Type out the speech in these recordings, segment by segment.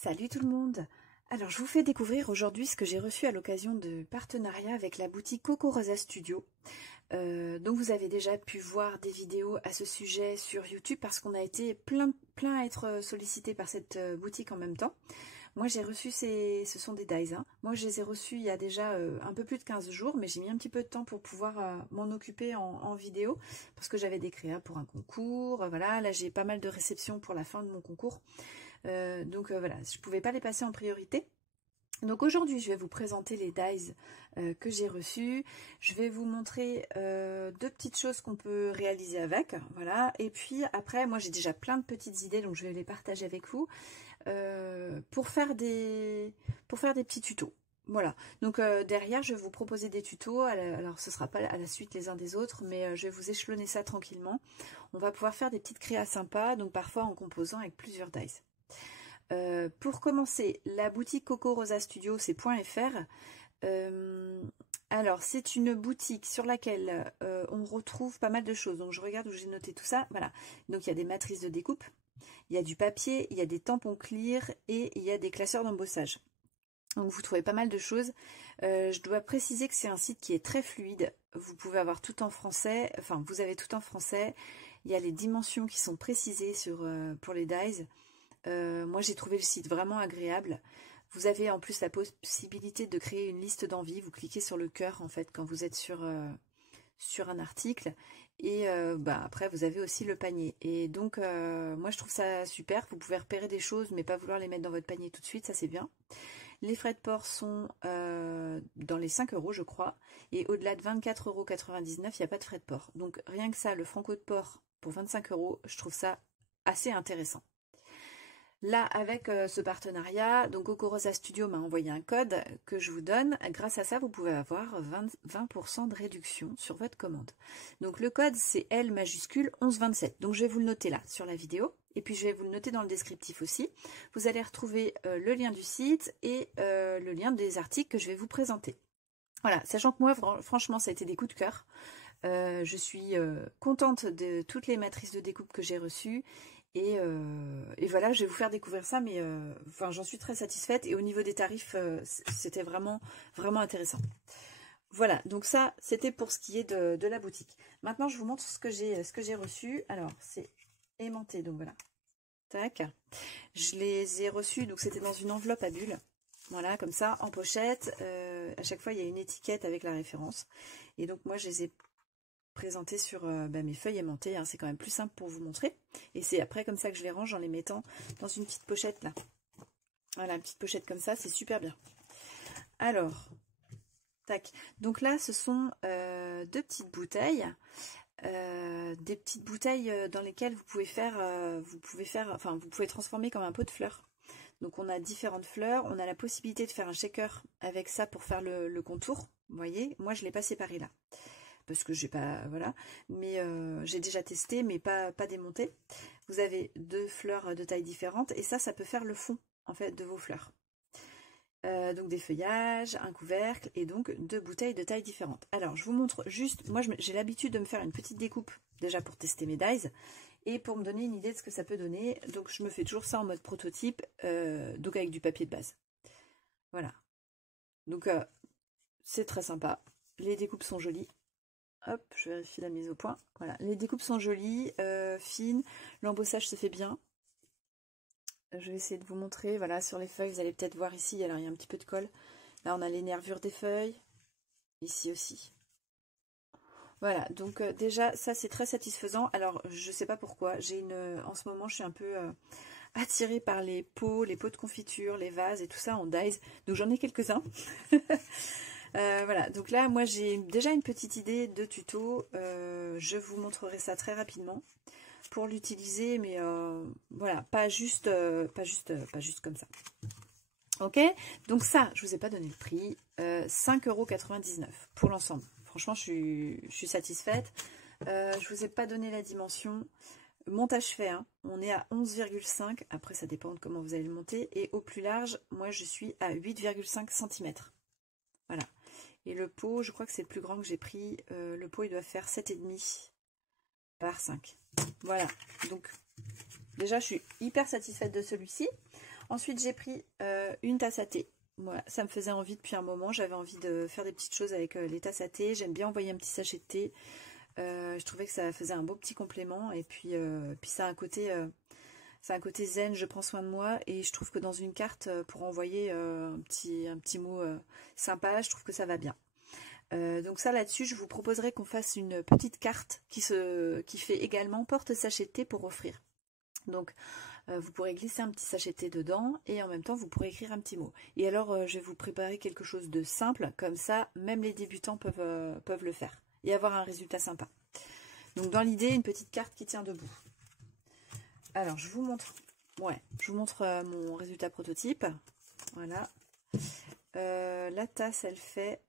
Salut tout le monde! Alors je vous fais découvrir aujourd'hui ce que j'ai reçu à l'occasion de partenariat avec la boutique Coco Rosa Studio. Donc vous avez déjà pu voir des vidéos à ce sujet sur YouTube parce qu'on a été plein à être sollicité par cette boutique en même temps. Moi j'ai reçu ce sont des dies, hein. Moi je les ai reçus il y a déjà un peu plus de 15 jours, mais j'ai mis un petit peu de temps pour pouvoir m'en occuper en vidéo, parce que j'avais des créas pour un concours, voilà, là j'ai pas mal de réceptions pour la fin de mon concours. Voilà, je ne pouvais pas les passer en priorité. Donc aujourd'hui, je vais vous présenter les dies que j'ai reçus. Je vais vous montrer deux petites choses qu'on peut réaliser avec. Voilà. Et puis après, moi j'ai déjà plein de petites idées, donc je vais les partager avec vous pour faire des petits tutos. Voilà, donc derrière je vais vous proposer des tutos, alors ce ne sera pas à la suite les uns des autres, mais je vais vous échelonner ça tranquillement. On va pouvoir faire des petites créas sympas, donc parfois en composant avec plusieurs dies. Pour commencer, la boutique Coco Rosa Studio, c'est .fr. Alors, c'est une boutique sur laquelle on retrouve pas mal de choses. Donc, je regarde où j'ai noté tout ça. Voilà. Donc, il y a des matrices de découpe, il y a du papier, il y a des tampons clear et il y a des classeurs d'embossage. Donc, vous trouvez pas mal de choses. Je dois préciser que c'est un site qui est très fluide. Vous pouvez avoir tout en français. Enfin, vous avez tout en français. Il y a les dimensions qui sont précisées pour les dies. Moi j'ai trouvé le site vraiment agréable. Vous avez en plus la possibilité de créer une liste d'envie. Vous cliquez sur le cœur en fait quand vous êtes sur un article. Et après vous avez aussi le panier. Et donc moi je trouve ça super. Vous pouvez repérer des choses mais pas vouloir les mettre dans votre panier tout de suite. Ça c'est bien. Les frais de port sont dans les 5 € je crois. Et au-delà de 24,99 €, il n'y a pas de frais de port. Donc rien que ça, le franco de port pour 25 €, je trouve ça assez intéressant. Là, avec ce partenariat, donc Coco Rosa Studio m'a envoyé un code que je vous donne. Grâce à ça, vous pouvez avoir 20% de réduction sur votre commande. Donc le code, c'est L majuscule 1127. Donc je vais vous le noter là, sur la vidéo. Et puis je vais vous le noter dans le descriptif aussi. Vous allez retrouver le lien du site et le lien des articles que je vais vous présenter. Voilà, sachant que moi, franchement, ça a été des coups de cœur. Je suis contente de toutes les matrices de découpe que j'ai reçues. Et voilà, je vais vous faire découvrir ça, mais j'en suis très satisfaite. Et au niveau des tarifs, c'était vraiment intéressant. Voilà, donc ça, c'était pour ce qui est de la boutique. Maintenant, je vous montre ce que j'ai reçu. Alors, c'est aimanté, donc voilà. Tac. Je les ai reçus, donc c'était dans une enveloppe à bulles. Voilà, comme ça, en pochette. À chaque fois, il y a une étiquette avec la référence. Et donc, moi, je les ai présenté sur mes feuilles aimantées, hein, c'est quand même plus simple pour vous montrer. Et c'est après comme ça que je les range en les mettant dans une petite pochette là. Voilà, une petite pochette comme ça, c'est super bien. Alors, tac. Donc là, ce sont deux petites bouteilles. Des petites bouteilles dans lesquelles vous pouvez vous pouvez transformer comme un pot de fleurs. Donc on a différentes fleurs, on a la possibilité de faire un shaker avec ça pour faire le contour. Vous voyez, moi je l'ai pas séparé là. Parce que j'ai pas, voilà, mais j'ai déjà testé, mais pas démonté. Vous avez deux fleurs de taille différentes, et ça peut faire le fond, en fait, de vos fleurs. Donc des feuillages, un couvercle, et donc deux bouteilles de taille différentes. Alors, je vous montre juste, moi j'ai l'habitude de me faire une petite découpe, déjà pour tester mes dies, et pour me donner une idée de ce que ça peut donner. Donc je me fais toujours ça en mode prototype, donc avec du papier de base. Voilà. Donc c'est très sympa. Les découpes sont jolies. Hop, je vérifie la mise au point. Voilà, les découpes sont jolies, fines. L'embossage se fait bien. Je vais essayer de vous montrer. Voilà, sur les feuilles, vous allez peut-être voir ici. Alors, il y a un petit peu de colle. Là, on a les nervures des feuilles. Ici aussi. Voilà, donc déjà, ça, c'est très satisfaisant. Alors, je sais pas pourquoi. En ce moment, je suis un peu attirée par les pots de confiture, les vases et tout ça en dies. Donc, j'en ai quelques-uns. Voilà, donc là moi j'ai déjà une petite idée de tuto, je vous montrerai ça très rapidement pour l'utiliser, mais voilà, pas juste comme ça. Ok, donc ça, je vous ai pas donné le prix, 5,99 € pour l'ensemble. Franchement, je suis satisfaite. Je vous ai pas donné la dimension. Montage fait, hein. On est à 11,5, après ça dépend de comment vous allez le monter, et au plus large, moi je suis à 8,5 cm. Voilà. Et le pot, je crois que c'est le plus grand que j'ai pris. Le pot, il doit faire 7,5 par 5. Voilà. Donc, déjà, je suis hyper satisfaite de celui-ci. Ensuite, j'ai pris une tasse à thé. Voilà, ça me faisait envie depuis un moment. J'avais envie de faire des petites choses avec les tasses à thé. J'aime bien envoyer un petit sachet de thé. Je trouvais que ça faisait un beau petit complément. Et puis ça a un côté zen, je prends soin de moi. Et je trouve que dans une carte, pour envoyer un petit mot sympa, je trouve que ça va bien. Donc ça là-dessus, je vous proposerai qu'on fasse une petite carte qui fait également porte-sachet de thé pour offrir. Donc vous pourrez glisser un petit sachet de thé dedans et en même temps vous pourrez écrire un petit mot. Et alors je vais vous préparer quelque chose de simple, comme ça même les débutants peuvent le faire et avoir un résultat sympa. Donc dans l'idée, une petite carte qui tient debout. Alors je vous montre mon résultat prototype. Voilà. La tasse, elle fait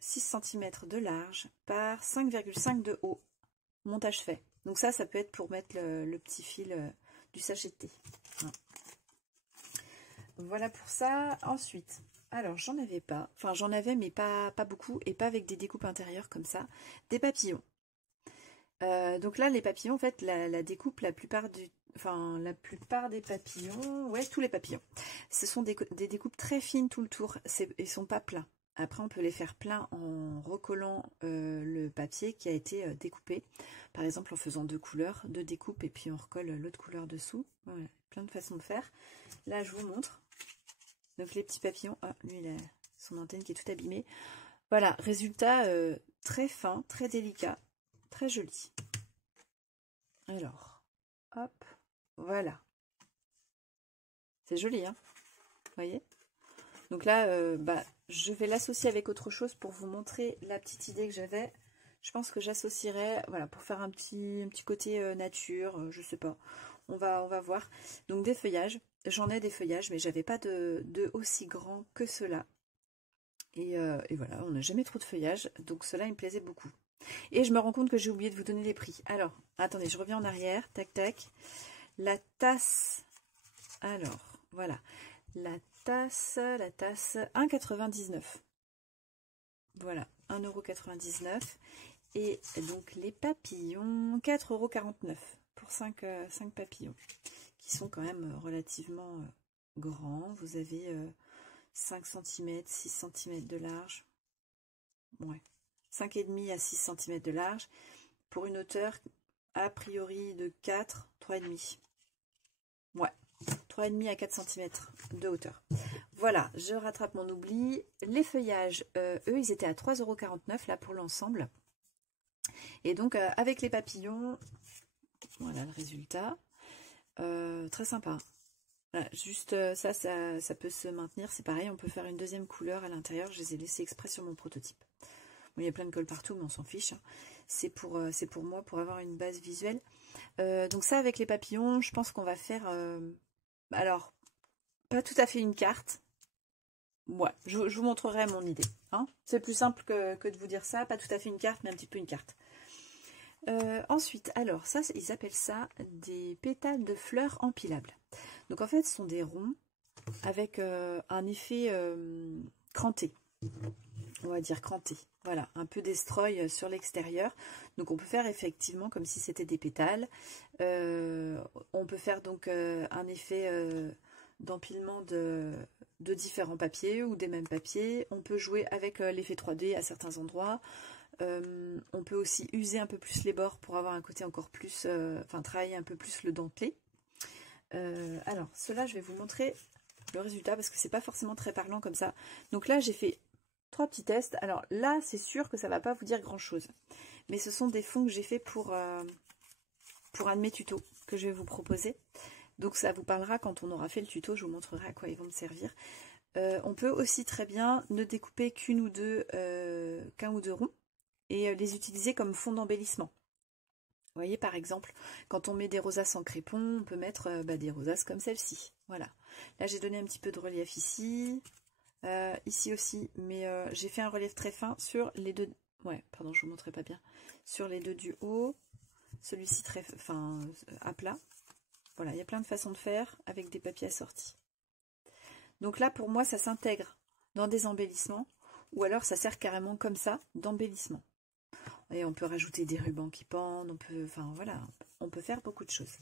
6 cm de large par 5,5 de haut. Montage fait. Donc ça peut être pour mettre le petit fil du sachet de thé. Voilà pour ça. Ensuite, alors j'en avais pas. Enfin j'en avais mais pas beaucoup et pas avec des découpes intérieures comme ça. Des papillons. Donc là les papillons, en fait la découpe, la plupart des papillons, ouais, tous les papillons, ce sont des découpes très fines tout le tour. Ils sont pas pleins. Après, on peut les faire pleins en recollant le papier qui a été découpé. Par exemple, en faisant 2 couleurs, 2 découpes, et puis on recolle l'autre couleur dessous. Voilà, plein de façons de faire. Là, je vous montre. Donc, les petits papillons. Ah, lui, il a son antenne qui est tout abîmée. Voilà, résultat très fin, très délicat, très joli. Alors, hop, voilà. C'est joli, hein? Vous voyez? Donc là, je vais l'associer avec autre chose pour vous montrer la petite idée que j'avais. Je pense que j'associerai, voilà, pour faire un petit côté nature, je sais pas. On va voir. Donc des feuillages. J'en ai des feuillages, mais j'avais pas de aussi grand que ceux-là. Et voilà, on n'a jamais trop de feuillage. Donc cela, il me plaisait beaucoup. Et je me rends compte que j'ai oublié de vous donner les prix. Alors, attendez, je reviens en arrière. Tac, tac. La tasse. Alors, voilà. La tasse 1,99 €. Voilà, 1,99 €. Et donc les papillons, 4,49 € pour 5 papillons, qui sont quand même relativement grands. Vous avez 5 cm, 6 cm de large. Ouais, 5,5 à 6 cm de large. Pour une hauteur a priori de 4, 3,5. Ouais. 3,5 à 4 cm de hauteur. Voilà, je rattrape mon oubli. Les feuillages, eux, ils étaient à 3,49 € là pour l'ensemble. Et donc, avec les papillons, voilà le résultat. Très sympa. Voilà, juste ça peut se maintenir. C'est pareil, on peut faire une deuxième couleur à l'intérieur. Je les ai laissés exprès sur mon prototype. Bon, il y a plein de colle partout, mais on s'en fiche. Hein. C'est pour moi, pour avoir une base visuelle. Donc ça, avec les papillons, je pense qu'on va faire... alors, pas tout à fait une carte. Ouais, je vous montrerai mon idée. Hein. C'est plus simple que de vous dire ça. Pas tout à fait une carte, mais un petit peu une carte. Ensuite, alors, ça, ils appellent ça des pétales de fleurs empilables. Donc, en fait, ce sont des ronds avec un effet cranté. On va dire cranté. Voilà, un peu destroy sur l'extérieur. Donc, on peut faire effectivement comme si c'était des pétales. On peut faire donc un effet d'empilement de différents papiers ou des mêmes papiers. On peut jouer avec l'effet 3D à certains endroits. On peut aussi user un peu plus les bords pour avoir un côté encore plus, travailler un peu plus le dentelé. Alors, cela, je vais vous montrer le résultat parce que c'est pas forcément très parlant comme ça. Donc là, j'ai fait 3 petits tests. Alors là, c'est sûr que ça va pas vous dire grand chose. Mais ce sont des fonds que j'ai fait pour un de mes tutos que je vais vous proposer. Donc ça vous parlera quand on aura fait le tuto, je vous montrerai à quoi ils vont me servir. On peut aussi très bien ne découper qu'un ou deux ronds et les utiliser comme fond d'embellissement. Vous voyez, par exemple, quand on met des rosaces en crépon, on peut mettre des rosaces comme celle-ci. Voilà. Là, j'ai donné un petit peu de relief ici. Ici aussi, mais j'ai fait un relief très fin sur les deux... Ouais, pardon, je vous montrais pas bien. Sur les deux du haut. Celui-ci très fin, à plat. Voilà, il y a plein de façons de faire avec des papiers assortis. Donc là, pour moi, ça s'intègre dans des embellissements. Ou alors, ça sert carrément comme ça, d'embellissement. Et on peut rajouter des rubans qui pendent. On peut, enfin, voilà, on peut faire beaucoup de choses.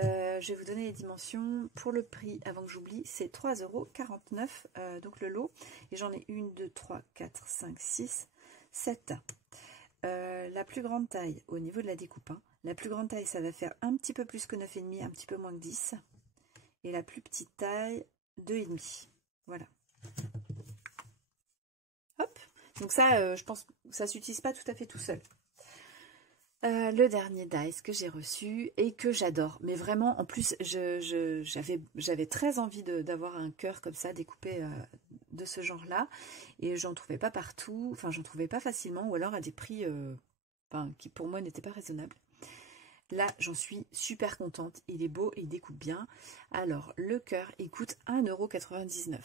je vais vous donner les dimensions. Pour le prix, avant que j'oublie, c'est 3,49 €, donc le lot. Et j'en ai 1, 2, 3, 4, 5, 6, 7. La plus grande taille, au niveau de la découpe, hein, la plus grande taille, ça va faire un petit peu plus que 9,5, un petit peu moins que 10. Et la plus petite taille, 2,5. Voilà. Hop. Donc ça, je pense que ça ne s'utilise pas tout à fait tout seul. Le dernier dice que j'ai reçu et que j'adore, mais vraiment en plus j'avais très envie d'avoir un cœur comme ça découpé de ce genre là, et j'en trouvais pas partout, enfin j'en trouvais pas facilement, ou alors à des prix qui pour moi n'étaient pas raisonnables. Là j'en suis super contente, il est beau et il découpe bien. Alors le cœur il coûte 1,99 €,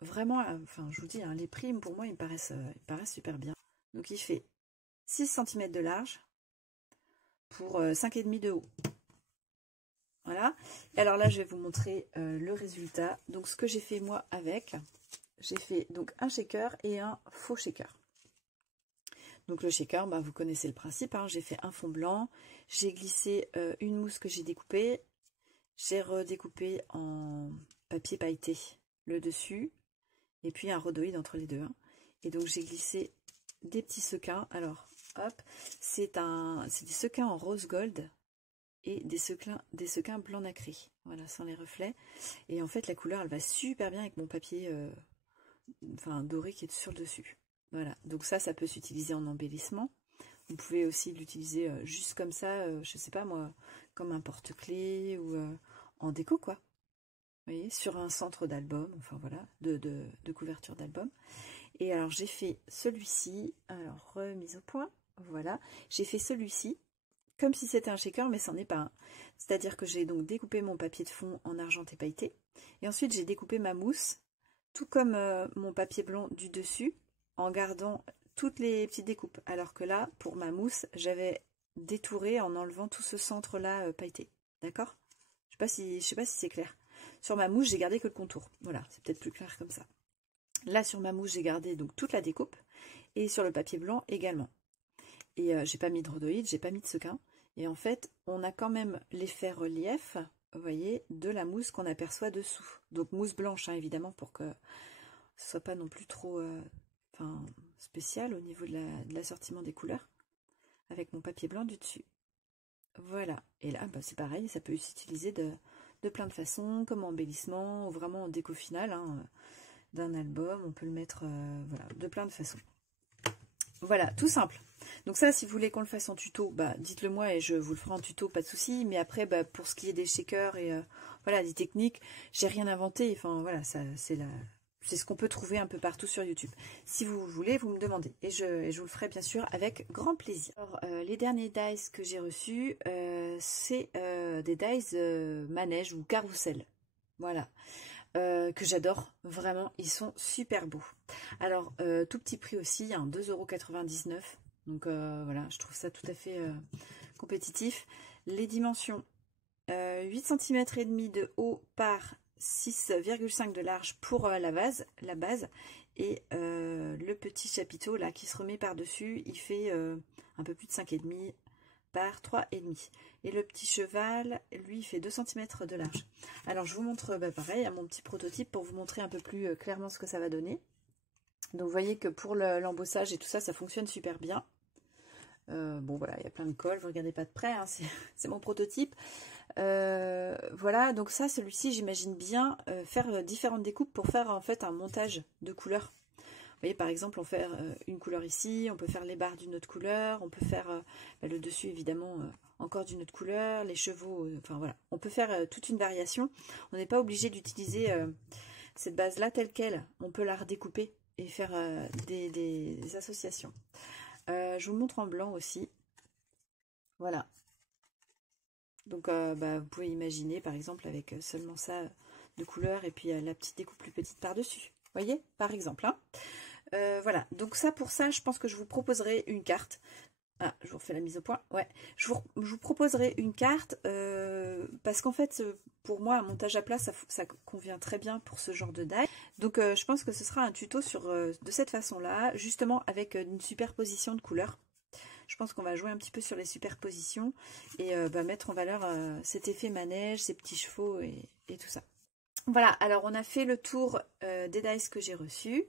vraiment, enfin je vous dis, hein, les prix pour moi ils me paraissent super bien. Donc il fait 6 cm de large pour 5,5 de haut. Voilà. Et alors là, je vais vous montrer le résultat. Donc, ce que j'ai fait moi avec, j'ai fait donc un shaker et un faux shaker. Donc, le shaker, bah, vous connaissez le principe. Hein. J'ai fait un fond blanc. J'ai glissé une mousse que j'ai découpée. J'ai redécoupé en papier pailleté le dessus. Et puis un rhodoïde entre les deux. Hein. Et donc, j'ai glissé des petits sequins. Alors, hop, c'est des sequins en rose gold et des sequins blanc nacré, voilà, sans les reflets. Et en fait la couleur elle va super bien avec mon papier doré qui est sur le dessus. Voilà, donc ça peut s'utiliser en embellissement. Vous pouvez aussi l'utiliser juste comme ça, je sais pas moi, comme un porte-clés ou en déco quoi. Vous voyez, sur un centre d'album, enfin voilà, de couverture d'album. Et alors j'ai fait celui-ci, alors remise au point. Voilà, j'ai fait celui-ci comme si c'était un shaker, mais c'en est pas un. C'est-à-dire que j'ai donc découpé mon papier de fond en argenté pailleté. Et ensuite, j'ai découpé ma mousse, tout comme mon papier blanc du dessus, en gardant toutes les petites découpes. Alors que là, pour ma mousse, j'avais détouré en enlevant tout ce centre-là pailleté. D'accord ? Je sais pas si c'est clair. Sur ma mousse, j'ai gardé que le contour. Voilà, c'est peut-être plus clair comme ça. Là, sur ma mousse, j'ai gardé donc toute la découpe. Et sur le papier blanc également. Et j'ai pas mis de rhodoïde, j'ai pas mis de sequin. Et en fait, on a quand même l'effet relief, vous voyez, de la mousse qu'on aperçoit dessous. Donc mousse blanche, hein, évidemment, pour que ce soit pas non plus trop spécial au niveau de l'assortiment des couleurs, avec mon papier blanc du dessus. Voilà. Et là, bah, c'est pareil, ça peut s'utiliser de plein de façons, comme embellissement, ou vraiment en déco finale d'un album. On peut le mettre voilà, de plein de façons. Voilà, tout simple. Donc ça, si vous voulez qu'on le fasse en tuto, bah, dites-le moi et je vous le ferai en tuto, pas de souci. Mais après, bah, pour ce qui est des shakers et voilà, des techniques, j'ai rien inventé. Enfin voilà, c'est ce qu'on peut trouver un peu partout sur YouTube. Si vous voulez, vous me demandez et je vous le ferai bien sûr avec grand plaisir. Alors, les derniers dice que j'ai reçus, c'est des dice manège ou carrousel. Voilà. Que j'adore, vraiment, ils sont super beaux. Alors, tout petit prix aussi, hein, 2,99 €. Donc voilà, je trouve ça tout à fait compétitif. Les dimensions, 8 cm et demi de haut par 6,5 de large pour la base. Et le petit chapiteau là qui se remet par-dessus, il fait un peu plus de 5,5 par 3,5. Et le petit cheval, lui, il fait 2 cm de large. Alors, je vous montre pareil, à mon petit prototype pour vous montrer un peu plus clairement ce que ça va donner. Donc, vous voyez que pour l'embossage et tout ça, ça fonctionne super bien. Bon, voilà, il y a plein de colle, vous regardez pas de près, hein, c'est mon prototype. Voilà, donc ça, celui-ci, j'imagine bien faire différentes découpes pour faire en fait un montage de couleurs. Vous voyez, par exemple, on fait une couleur ici, on peut faire les barres d'une autre couleur, on peut faire le dessus, évidemment, encore d'une autre couleur, les chevaux, enfin voilà. On peut faire toute une variation. On n'est pas obligé d'utiliser cette base-là telle qu'elle. On peut la redécouper et faire des associations. Je vous montre en blanc aussi. Voilà. Donc, vous pouvez imaginer, par exemple, avec seulement ça de couleur et puis la petite découpe plus petite par-dessus. Vous voyez, par exemple, hein. Voilà, donc ça pour ça, je pense que je vous proposerai une carte. Ah, je vous refais la mise au point. Ouais, je vous proposerai une carte parce qu'en fait, pour moi, un montage à plat, ça convient très bien pour ce genre de die. Donc, je pense que ce sera un tuto de cette façon-là, justement avec une superposition de couleurs. Je pense qu'on va jouer un petit peu sur les superpositions et mettre en valeur cet effet manège, ces petits chevaux et tout ça. Voilà, alors on a fait le tour des dice que j'ai reçus.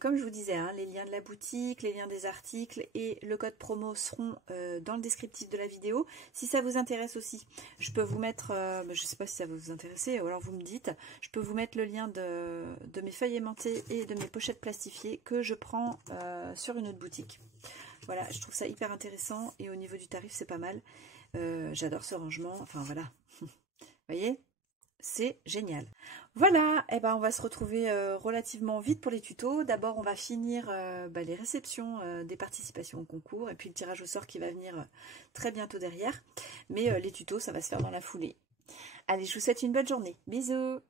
Comme je vous disais, hein, les liens de la boutique, les liens des articles et le code promo seront dans le descriptif de la vidéo. Si ça vous intéresse aussi, je peux vous mettre, je ne sais pas si ça va vous intéresser, ou alors vous me dites, je peux vous mettre le lien de mes feuilles aimantées et de mes pochettes plastifiées que je prends sur une autre boutique. Voilà, je trouve ça hyper intéressant et au niveau du tarif, c'est pas mal. J'adore ce rangement, enfin voilà, vous voyez ? C'est génial. Voilà, et ben on va se retrouver relativement vite pour les tutos. D'abord, on va finir les réceptions des participations au concours et puis le tirage au sort qui va venir très bientôt derrière. Mais les tutos, ça va se faire dans la foulée. Allez, je vous souhaite une bonne journée. Bisous!